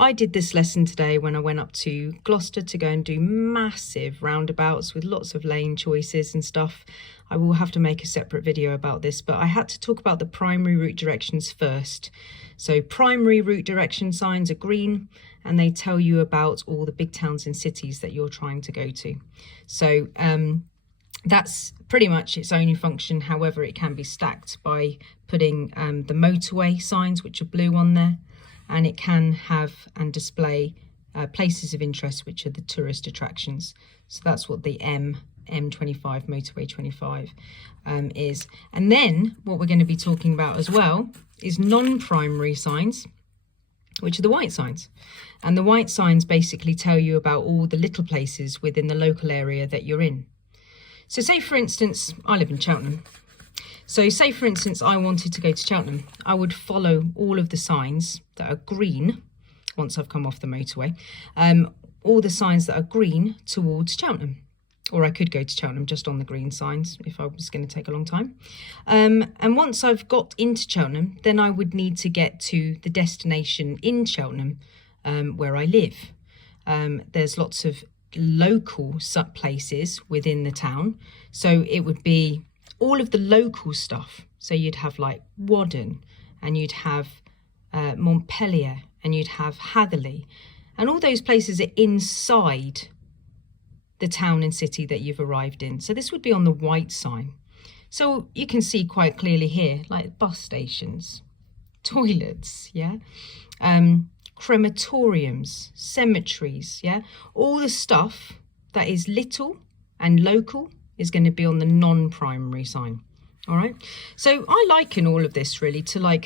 I did this lesson today when I went up to Gloucester to go and do massive roundabouts with lots of lane choices and stuff. I will have to make a separate video about this, but I had to talk about the primary route directions first. So primary route direction signs are green and they tell you about all the big towns and cities that you're trying to go to. So that's pretty much its only function. However, it can be stacked by putting the motorway signs, which are blue, on there. And it can have and display places of interest, which are the tourist attractions. So that's what the M25, motorway 25 is. And then what we're going to be talking about as well is non-primary signs, which are the white signs. And the white signs basically tell you about all the little places within the local area that you're in. So say, for instance, I live in Cheltenham. So say, for instance, I wanted to go to Cheltenham. I would follow all of the signs that are green once I've come off the motorway, all the signs that are green towards Cheltenham. Or I could go to Cheltenham just on the green signs if I was going to take a long time. And once I've got into Cheltenham, then I would need to get to the destination in Cheltenham where I live. There's lots of local places within the town. So it would be all of the local stuff. So you'd have like Whaddon, and you'd have Montpellier, and you'd have Hatherley, and all those places are inside the town and city that you've arrived in. So this would be on the white sign. So you can see quite clearly here, like bus stations, toilets, crematoriums, cemeteries, all the stuff that is little and local is going to be on the non-primary sign. All right, so I liken all of this really to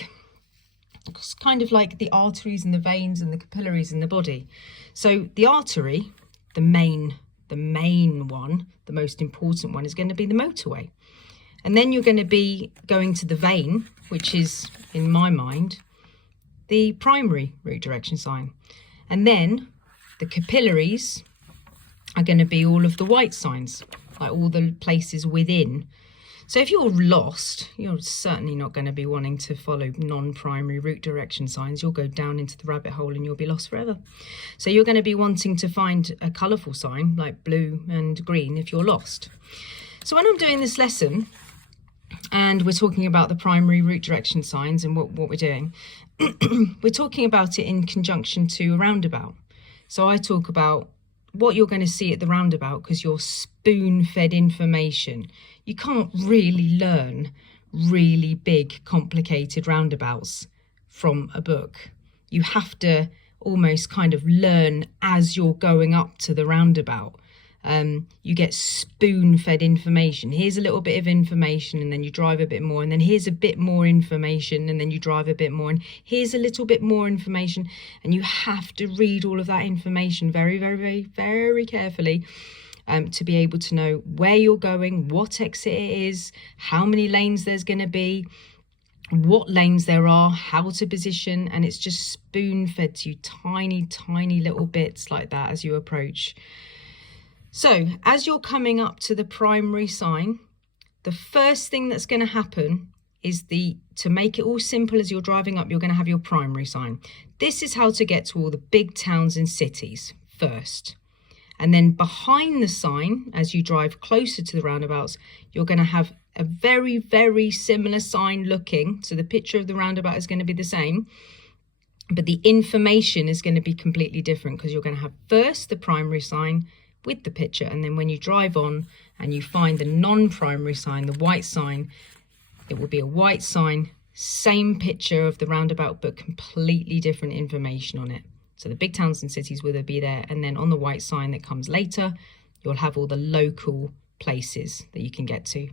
it's kind of like the arteries and the veins and the capillaries in the body. So the artery, the main one, the most important one, is going to be the motorway. And then you're going to be going to the vein, which is, in my mind, the primary route direction sign. And then the capillaries are going to be all of the white signs, like all the places within. So if you're lost, you're certainly not going to be wanting to follow non-primary route direction signs. You'll go down into the rabbit hole and you'll be lost forever. So you're going to be wanting to find a colourful sign like blue and green if you're lost. So when I'm doing this lesson and we're talking about the primary route direction signs and what we're doing, we're talking about it in conjunction to a roundabout. So I talk about what you're going to see at the roundabout because you're spoon-fed information. You can't really learn really big, complicated roundabouts from a book. You have to almost kind of learn as you're going up to the roundabout. You get spoon-fed information. Here's a little bit of information and then you drive a bit more, and then here's a bit more information and then you drive a bit more, and here's a little bit more information, and you have to read all of that information very, very, very, very carefully to be able to know where you're going, what exit it is, how many lanes there's going to be, what lanes there are, how to position, and it's just spoon-fed to you tiny, tiny little bits like that as you approach. So as you're coming up to the primary sign, the first thing that's going to happen is to make it all simple as you're driving up, you're going to have your primary sign. This is how to get to all the big towns and cities first. And then behind the sign, as you drive closer to the roundabouts, you're going to have a very, very similar sign looking. So the picture of the roundabout is going to be the same, but the information is going to be completely different because you're going to have first the primary sign with the picture, and then when you drive on and you find the non-primary sign, the white sign, it will be a white sign, same picture of the roundabout but completely different information on it. So the big towns and cities will be there, and then on the white sign that comes later, you'll have all the local places that you can get to.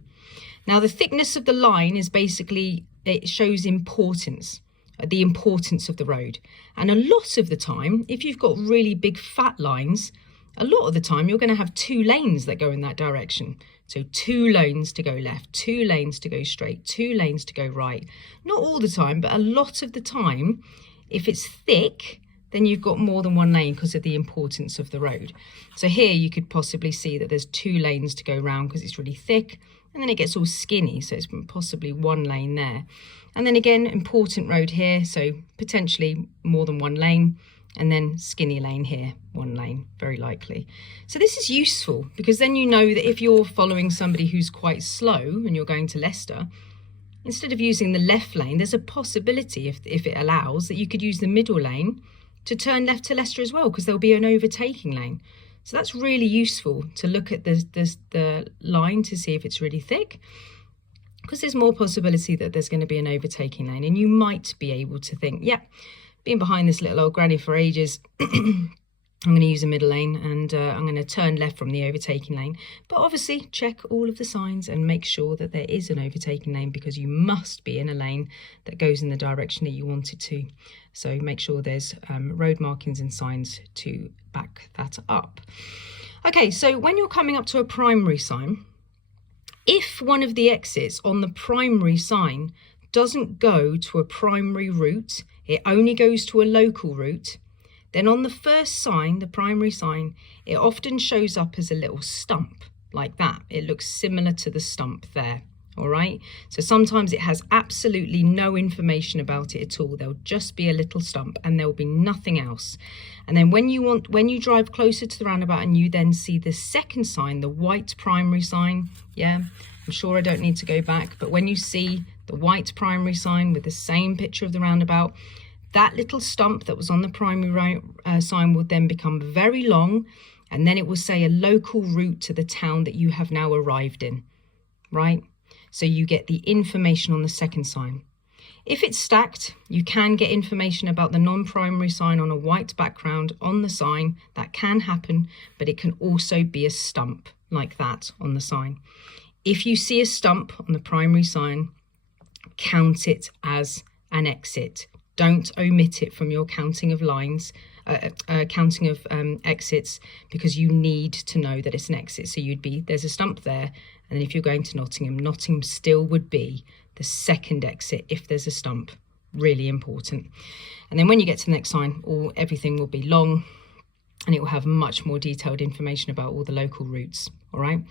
Now the thickness of the line is basically, it shows importance, the importance of the road. And a lot of the time, if you've got really big fat lines, a lot of the time you're going to have 2 lanes that go in that direction. So 2 lanes to go left, 2 lanes to go straight, 2 lanes to go right. Not all the time, but a lot of the time, if it's thick, then you've got more than 1 lane because of the importance of the road. So here you could possibly see that there's 2 lanes to go round because it's really thick, and then it gets all skinny, so it's possibly 1 lane there. And then again, important road here, so potentially more than 1 lane. and then skinny lane here, 1 lane, very likely. So this is useful because then you know that if you're following somebody who's quite slow and you're going to Leicester, instead of using the left lane, there's a possibility, if it allows, that you could use the middle lane to turn left to Leicester as well, because there'll be an overtaking lane. So that's really useful to look at the line to see if it's really thick, because there's more possibility that there's going to be an overtaking lane, and you might be able to think, yeah, been behind this little old granny for ages, I'm going to use a middle lane, and I'm going to turn left from the overtaking lane. But obviously check all of the signs and make sure that there is an overtaking lane, because you must be in a lane that goes in the direction that you want it to. So make sure there's road markings and signs to back that up. Okay, so when you're coming up to a primary sign, if one of the exits on the primary sign doesn't go to a primary route, it only goes to a local route, then on the first sign, the primary sign, it often shows up as a little stump like that. It looks similar to the stump there, all right? So sometimes it has absolutely no information about it at all. There'll just be a little stump and there'll be nothing else. And then when you drive closer to the roundabout and you then see the second sign, the white primary sign, yeah, I'm sure I don't need to go back, but when you see the white primary sign with the same picture of the roundabout, that little stump that was on the primary sign will then become very long, and then it will say a local route to the town that you have now arrived in, right? So you get the information on the second sign. If it's stacked, you can get information about the non-primary sign on a white background on the sign. That can happen, but it can also be a stump like that on the sign. If you see a stump on the primary sign, count it as an exit. Don't omit it from your counting of lines, exits, because you need to know that it's an exit. So there's a stump there, and then if you're going to Nottingham still would be the second exit if there's a stump. Really important. And then when you get to the next sign, everything will be long, and it will have much more detailed information about all the local routes. All right.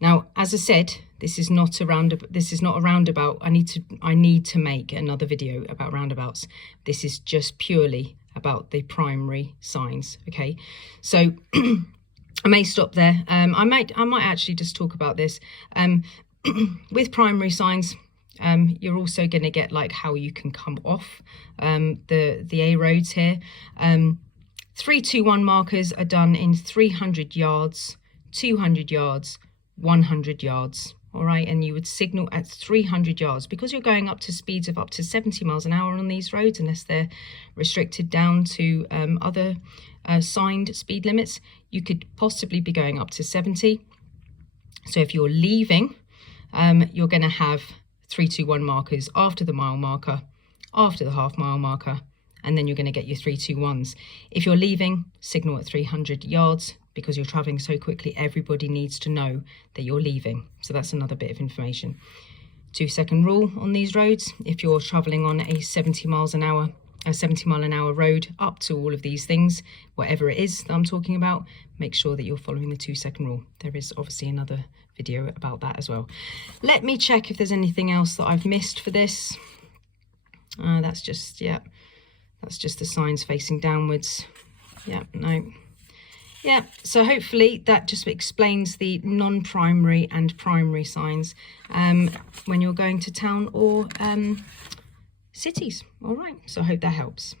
Now, as I said, this is not a roundabout. I need to make another video about roundabouts. This is just purely about the primary signs. Okay, so I may stop there. I might actually just talk about this. With primary signs, you're also going to get like how you can come off the A roads here. 321 markers are done in 300 yards, 200 yards, 100 yards. All right, and you would signal at 300 yards because you're going up to speeds of up to 70 miles an hour on these roads, unless they're restricted down to other signed speed limits. You could possibly be going up to 70. So if you're leaving, you're going to have 321 markers after the mile marker, after the half mile marker, and then you're going to get your 321s. If you're leaving, signal at 300 yards, because you're traveling so quickly, everybody needs to know that you're leaving. So that's another bit of information. 2-second rule on these roads. If you're traveling on a 70 mile an hour road up to all of these things, whatever it is that I'm talking about, make sure that you're following the 2-second rule. There is obviously another video about that as well. Let me check if there's anything else that I've missed for this. That's just the signs facing downwards. Yeah, no. Yeah, so hopefully that just explains the non-primary and primary signs when you're going to town or cities. All right, so I hope that helps.